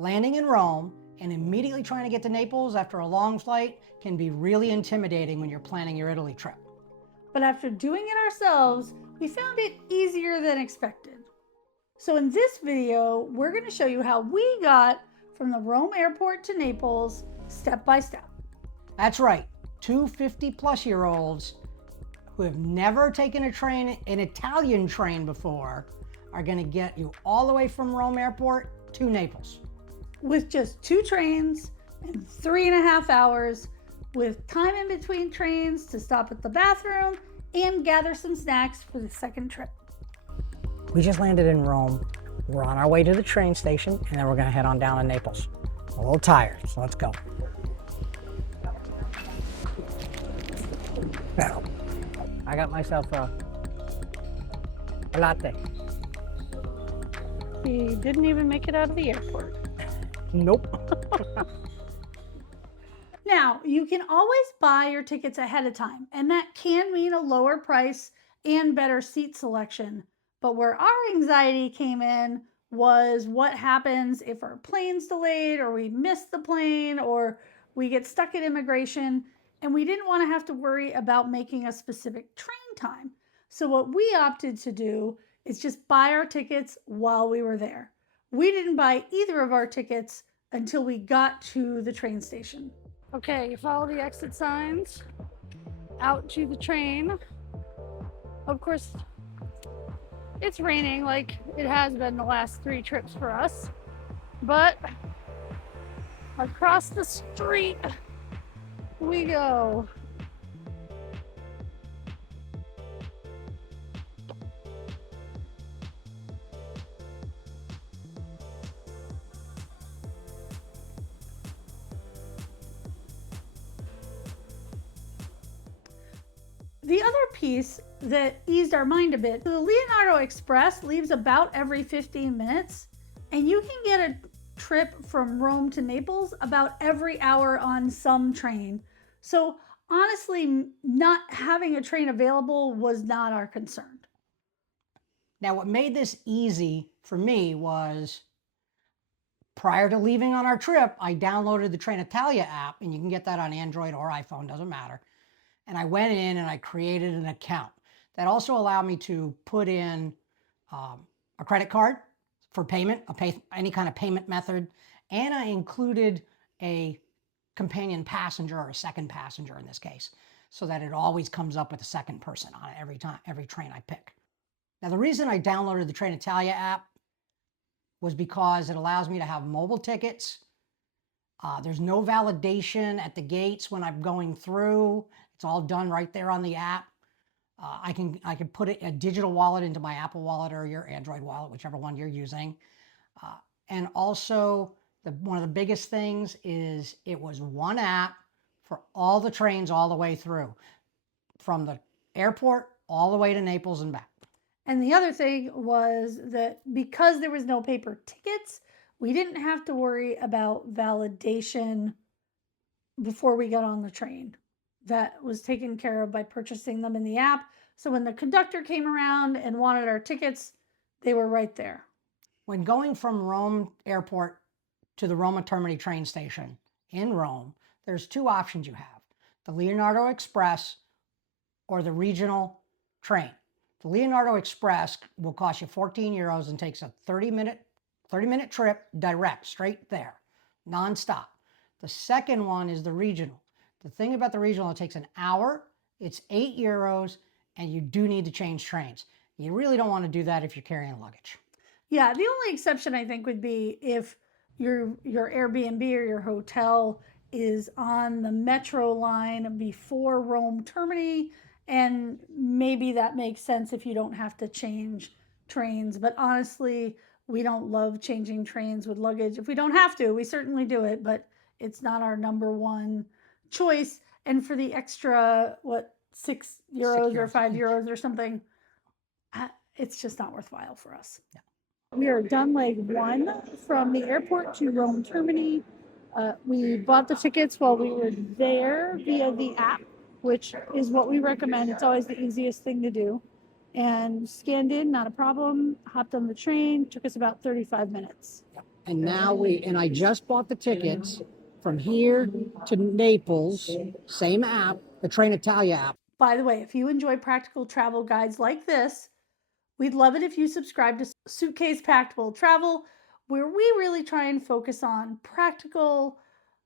Landing in Rome and immediately trying to get to Naples after a long flight can be really intimidating when you're planning your Italy trip. But after doing it ourselves, we found it easier than expected. So in this video, we're going to show you how we got from the Rome airport to Naples step by step. That's right, two 50-plus-year-olds who have never taken an Italian train before, are going to get you all the way from Rome airport to Naples. With just 2 trains and 3.5 hours, with time in between trains to stop at the bathroom and gather some snacks for the second trip. We just landed in Rome. We're on our way to the train station, and then we're going to head on down to Naples. A little tired, so let's go. Now, I got myself a latte. He didn't even make it out of the airport. Nope. Now, you can always buy your tickets ahead of time, and that can mean a lower price and better seat selection. But where our anxiety came in was what happens if our plane's delayed, or we miss the plane, or we get stuck at immigration, and we didn't want to have to worry about making a specific train time. So what we opted to do is just buy our tickets while we were there. We didn't buy either of our tickets until we got to the train station. Okay, you follow the exit signs out to the train. Of course, it's raining like it has been the last 3 trips for us, but across the street we go. The other piece that eased our mind a bit, the Leonardo Express leaves about every 15 minutes, and you can get a trip from Rome to Naples about every hour on some train. So honestly, not having a train available was not our concern. Now, what made this easy for me was, prior to leaving on our trip, I downloaded the Trenitalia app, and you can get that on Android or iPhone, doesn't matter. And I went in and I created an account. That also allowed me to put in a credit card for payment, any kind of payment method, and I included a companion passenger, or a second passenger in this case, so that it always comes up with a second person on it every train I pick. Now, the reason I downloaded the Trenitalia app was because it allows me to have mobile tickets. There's no validation at the gates when I'm going through. It's all done right there on the app. I can put a digital wallet into my Apple Wallet or your Android wallet, whichever one you're using. And also, one of the biggest things is it was one app for all the trains all the way through, from the airport all the way to Naples and back. And the other thing was that because there was no paper tickets, we didn't have to worry about validation before we got on the train. That was taken care of by purchasing them in the app. So when the conductor came around and wanted our tickets, they were right there. When going from Rome airport to the Roma Termini train station in Rome, there's 2 options you have: the Leonardo Express or the regional train. The Leonardo Express will cost you 14 euros and takes a 30-minute trip direct, straight there, nonstop. The second one is the regional. The thing about the regional, it takes an hour, it's 8 euros, and you do need to change trains. You really don't want to do that if you're carrying luggage. Yeah, the only exception I think would be if your Airbnb or your hotel is on the metro line before Rome Termini, and maybe that makes sense if you don't have to change trains. But honestly, we don't love changing trains with luggage. If we don't have to, we certainly do it, but it's not our number one choice. And for the extra, what, 6 euros or 5 euros or something, it's just not worthwhile for us. Yeah. We are done leg 1 from the airport to Rome Termini. We bought the tickets while we were there via the app, which is what we recommend. It's always the easiest thing to do. And scanned in, not a problem. Hopped on the train, took us about 35 minutes. Yep. And now and I just bought the tickets from here to Naples, same app, the Trenitalia app. By the way, if you enjoy practical travel guides like this, we'd love it if you subscribe to Suitcase Packable Travel, where we really try and focus on practical,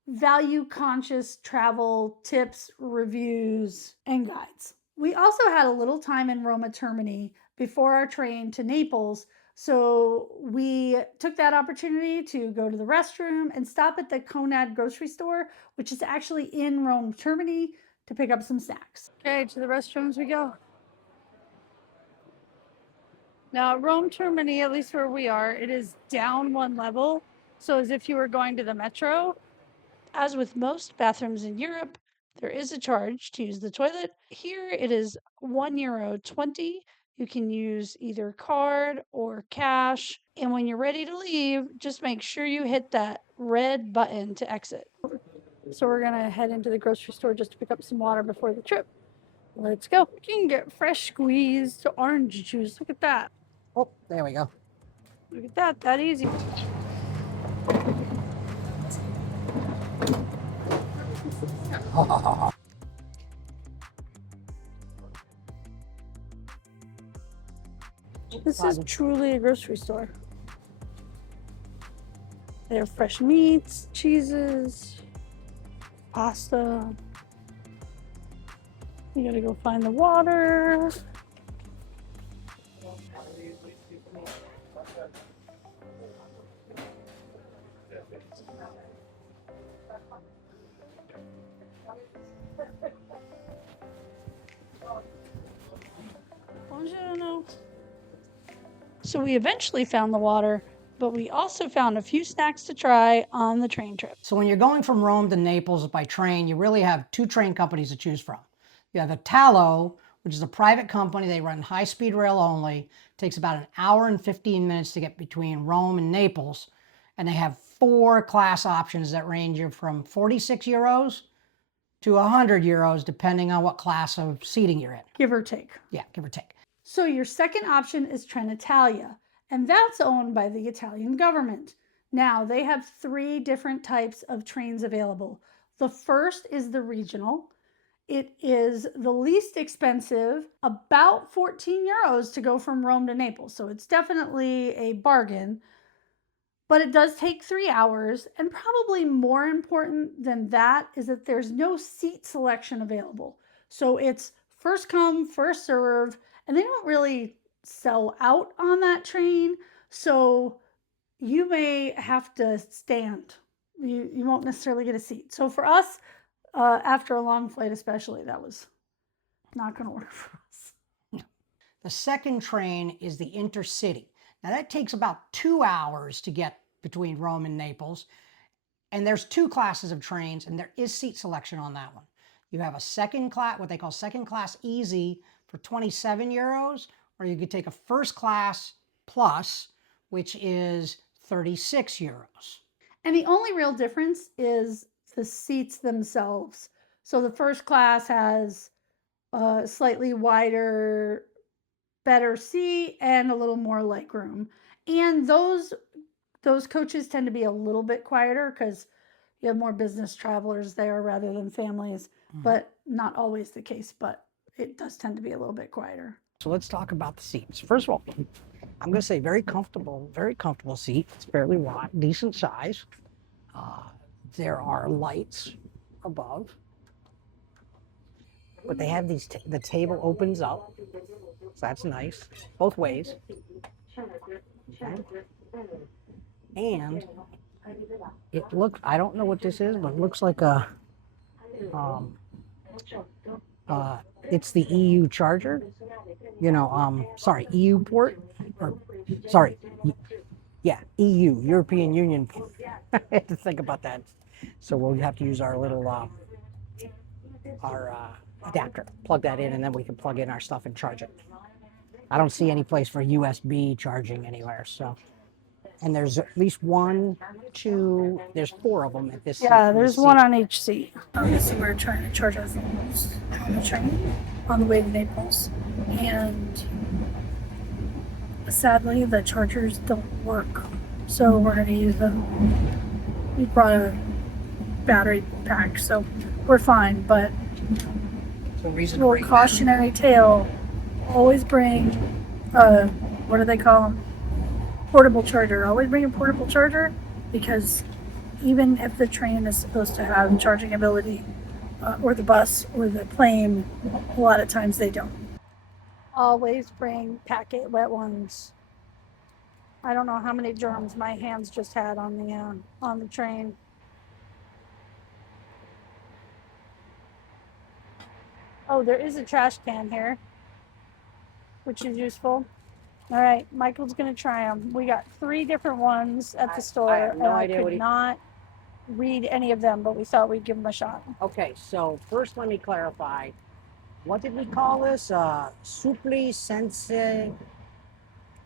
value-conscious travel tips, reviews, and guides. We also had a little time in Roma Termini before our train to Naples, so we took that opportunity to go to the restroom and stop at the Conad grocery store, which is actually in Rome Termini, to pick up some snacks. Okay, to the restrooms we go. Now at Rome Termini, at least where we are, it is down one level. So as if you were going to the metro. As with most bathrooms in Europe, there is a charge to use the toilet. Here it is €1.20. You can use either card or cash. And when you're ready to leave, just make sure you hit that red button to exit. So we're gonna head into the grocery store just to pick up some water before the trip. Let's go. You can get fresh squeezed orange juice. Look at that. Oh, there we go. Look at that easy. This is truly a grocery store. They have fresh meats, cheeses, pasta. You gotta go find the water. So we eventually found the water, but we also found a few snacks to try on the train trip. So when you're going from Rome to Naples by train, you really have two train companies to choose from. You have Italo, which is a private company. They run high-speed rail only. It takes about an hour and 15 minutes to get between Rome and Naples. And they have 4 class options that range from €46 to €100, depending on what class of seating you're in. Give or take. Yeah, give or take. So your second option is Trenitalia, and that's owned by the Italian government. Now, they have 3 different types of trains available. The first is the regional. It is the least expensive, about €14 to go from Rome to Naples. So it's definitely a bargain, but it does take 3 hours. And probably more important than that is that there's no seat selection available. So it's first come, first serve, and they don't really sell out on that train. So you may have to stand. You won't necessarily get a seat. So for us, after a long flight especially, that was not going to work for us. The second train is the Intercity. Now that takes about 2 hours to get between Rome and Naples. And there's 2 classes of trains, and there is seat selection on that one. You have a second class, what they call second class easy for €27, or you could take a first class plus, which is €36. And the only real difference is the seats themselves. So the first class has a slightly wider, better seat and a little more legroom. And those coaches tend to be a little bit quieter because you have more business travelers there rather than families, but not always the case, but it does tend to be a little bit quieter. So let's talk about the seats. First of all, I'm going to say very comfortable seat. It's fairly wide, decent size. There are lights above, but they have these, the table opens up, so that's nice, both ways. Okay. And it looks, I don't know what this is, but it looks like a, it's the EU charger, sorry, EU port, or sorry, yeah, EU, European Union port. I had to think about that. So we'll have to use our little, adapter, plug that in, and then we can plug in our stuff and charge it. I don't see any place for USB charging anywhere, so. And there's at least 1, 2, there's 4 of them at this. Yeah, there's one on each seat. Obviously, we're trying to charge our phones on the train on the way to Naples. And sadly, the chargers don't work So we're going to use we brought a battery pack, so we're fine, but So reason little cautionary tale, always bring, what do they call them? Portable charger. Always bring a portable charger, because even if the train is supposed to have charging ability, or the bus or the plane, a lot of times they don't. Always bring packet wet ones. I don't know how many germs my hands just had on the train. Oh, there is a trash can here, which is useful. All right, Michael's gonna try them. We got 3 different ones at the store, I have no and idea I what could not read any of them, but we thought we'd give them a shot. Okay, so first let me clarify. What did we call this? Supplì senza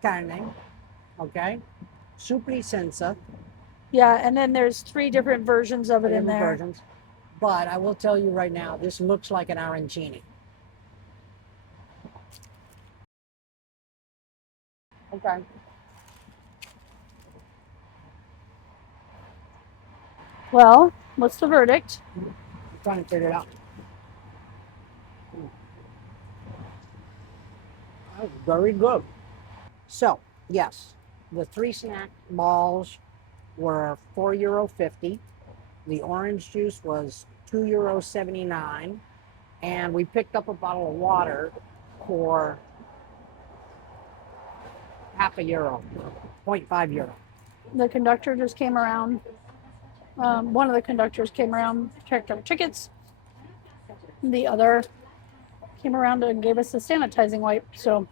carne. Okay? Supplì senza. Yeah, and then there's 3 different versions of it in Different there. versions. But I will tell you right now, this looks like an arancini. Okay. Well, what's the verdict? I'm trying to figure it out. That's very good. So, yes, the 3 snack balls were €4.50. The orange juice was €2.79. And we picked up a bottle of water for half a euro, 0.5 euro. The conductor just came around. One of the conductors came around, checked our tickets. The other came around and gave us a sanitizing wipe. So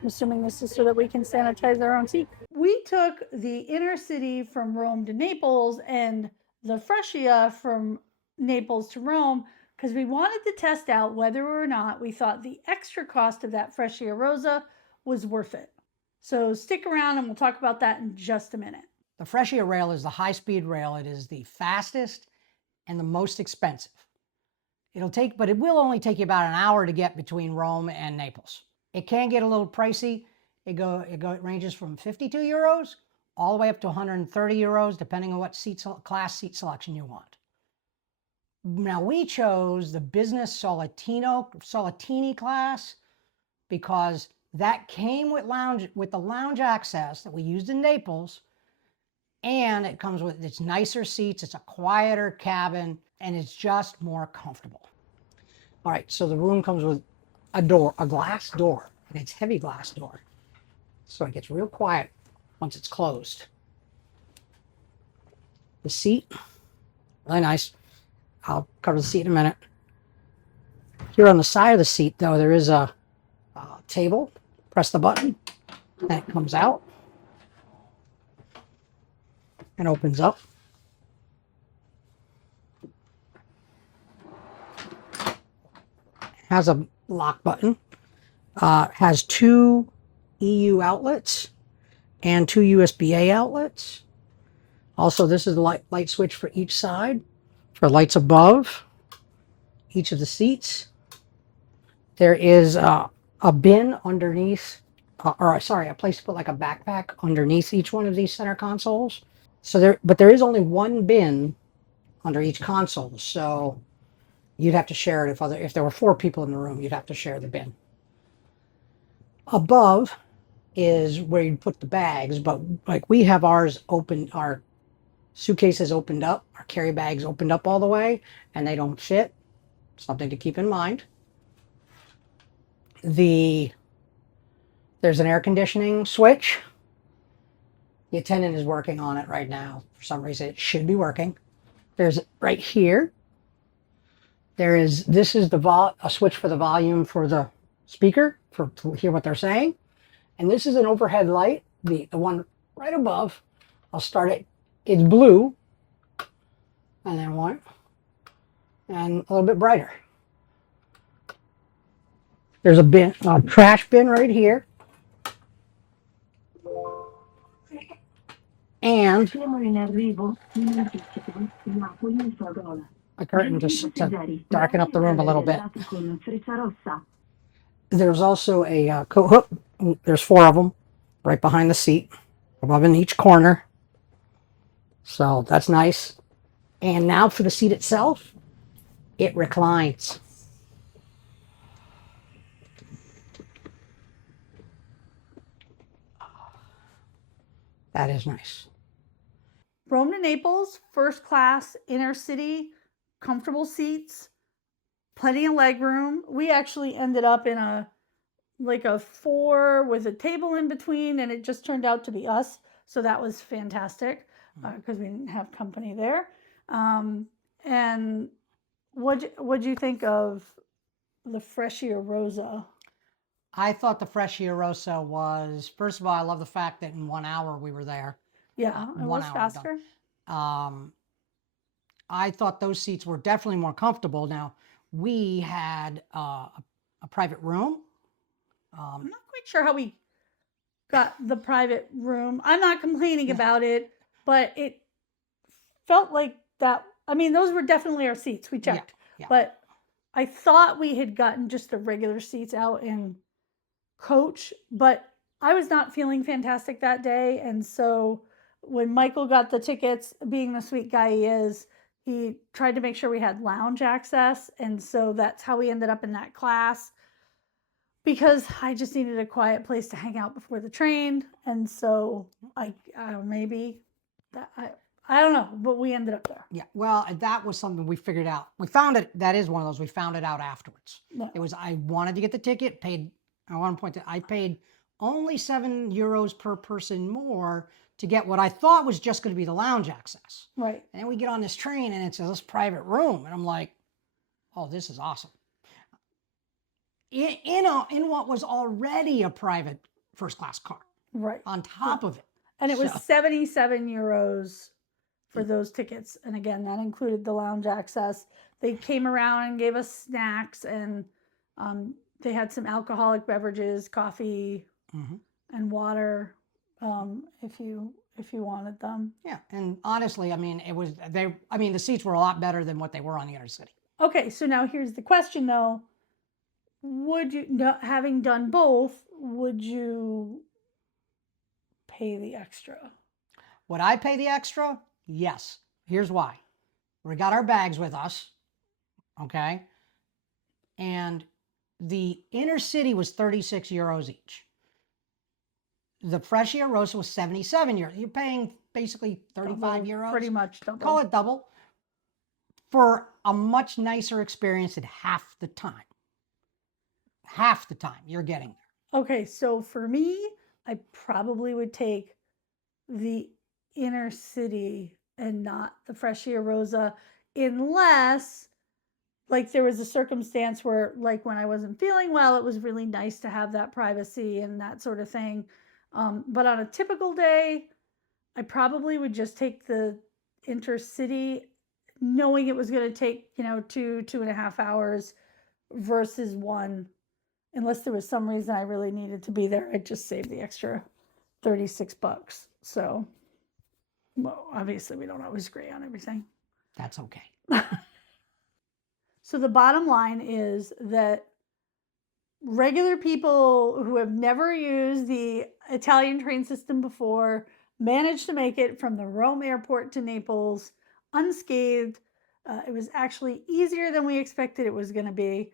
I'm assuming this is so that we can sanitize our own seat. We took the Intercity from Rome to Naples and the Freccia from Naples to Rome because we wanted to test out whether or not we thought the extra cost of that Freccia Rosa was worth it. So stick around and we'll talk about that in just a minute. The Freccia rail is the high-speed rail. It is the fastest and the most expensive. But it will only take you about an hour to get between Rome and Naples. It can get a little pricey. It ranges from 52 euros all the way up to 130 euros, depending on what class seat selection you want. Now we chose the business Solatini class because that came with the lounge access that we used in Naples, and it comes with its nicer seats. It's a quieter cabin, and it's just more comfortable. All right, so the room comes with a glass door, and it's heavy glass door. So it gets real quiet once it's closed. The seat, really nice. I'll cover the seat in a minute. Here on the side of the seat, though, there is a table. Press the button, and it comes out and opens up. Has a lock button. Has 2 EU outlets and 2 USB-A outlets. Also, this is the light switch for each side for lights above each of the seats. There is a bin underneath, a place to put like a backpack underneath each one of these center consoles. But there is only one bin under each console, so you'd have to share it if there were 4 people in the room. You'd have to share the bin. Above is where you put the bags, but like we have ours open, our suitcases opened up, our carry bags opened up all the way, and they don't fit. Something to keep in mind. There's an air conditioning switch. The attendant is working on it right now. For some reason, it should be working. There's right here. This is a switch for the volume for the speaker to hear what they're saying. And this is an overhead light, the one right above. I'll start it. It's blue, and then one, and a little bit brighter. There's a trash bin right here. And a curtain to darken up the room a little bit. There's also a coat hook. There's 4 of them right behind the seat, above in each corner. So that's nice. And now for the seat itself, it reclines. That is nice. Rome to Naples, first class, intercity, comfortable seats, plenty of leg room. We actually ended up in a 4 with a table in between, and it just turned out to be us. So that was fantastic because we didn't have company there. And what'd you think of the Freccia Rosa? I thought the Freccia Rosa was, first of all, I love the fact that in 1 hour we were there. Yeah, it 1 was hour faster. done. I thought those seats were definitely more comfortable. Now, we had a private room. I'm not quite sure how we got the private room. I'm not complaining about it, but it felt like that. I mean, those were definitely our seats. We checked. Yeah. But I thought we had gotten just the regular seats out in coach, but I was not feeling fantastic that day. And so when Michael got the tickets, being the sweet guy he is, he tried to make sure we had lounge access. And so that's how we ended up in that class, because I just needed a quiet place to hang out before the train. And so I don't know, but we ended up there. Yeah, well, that was something we figured out. We found it. That is one of those. We found it out afterwards. Yeah. It was, I wanted to get the ticket, paid, I want to point to, I paid only €7 per person more to get what I thought was just going to be the lounge access. Right. And then we get on this train and it's this private room. And I'm like, oh, this is awesome. In what was already a private first class car. Right. On top of it. And it was €77 for those tickets. And again, that included the lounge access. They came around and gave us snacks, and they had some alcoholic beverages, coffee and water, if you wanted them. Yeah, and honestly, I mean, the seats were a lot better than what they were on the Intercity. Okay, so now here's the question though. Would you, having done both, would you pay the extra? Would I pay the extra? Yes. Here's why. We got our bags with us, okay? And the Intercity was €36 each. The Freccia Rosa was €77. You're paying basically €35. Pretty much double. Call it double. For a much nicer experience at half the time. Half the time you're getting there. Okay, so for me, I probably would take the Intercity and not the Freccia Rosa, unless like there was a circumstance where, like when I wasn't feeling well, it was really nice to have that privacy and that sort of thing. But on a typical day, I probably would just take the Intercity, knowing it was going to take 2.5 hours versus 1. Unless there was some reason I really needed to be there, I'd just save the extra $36. So, well, obviously we don't always agree on everything. That's okay. So the bottom line is that regular people who have never used the Italian train system before managed to make it from the Rome airport to Naples unscathed. It was actually easier than we expected it was going to be.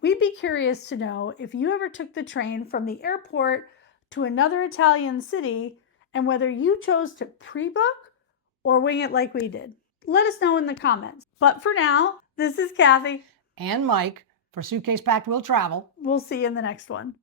We'd be curious to know if you ever took the train from the airport to another Italian city and whether you chose to pre-book or wing it like we did. Let us know in the comments. But for now, this is Kathy. And Mike for Suitcase Packed Will Travel. We'll see you in the next one.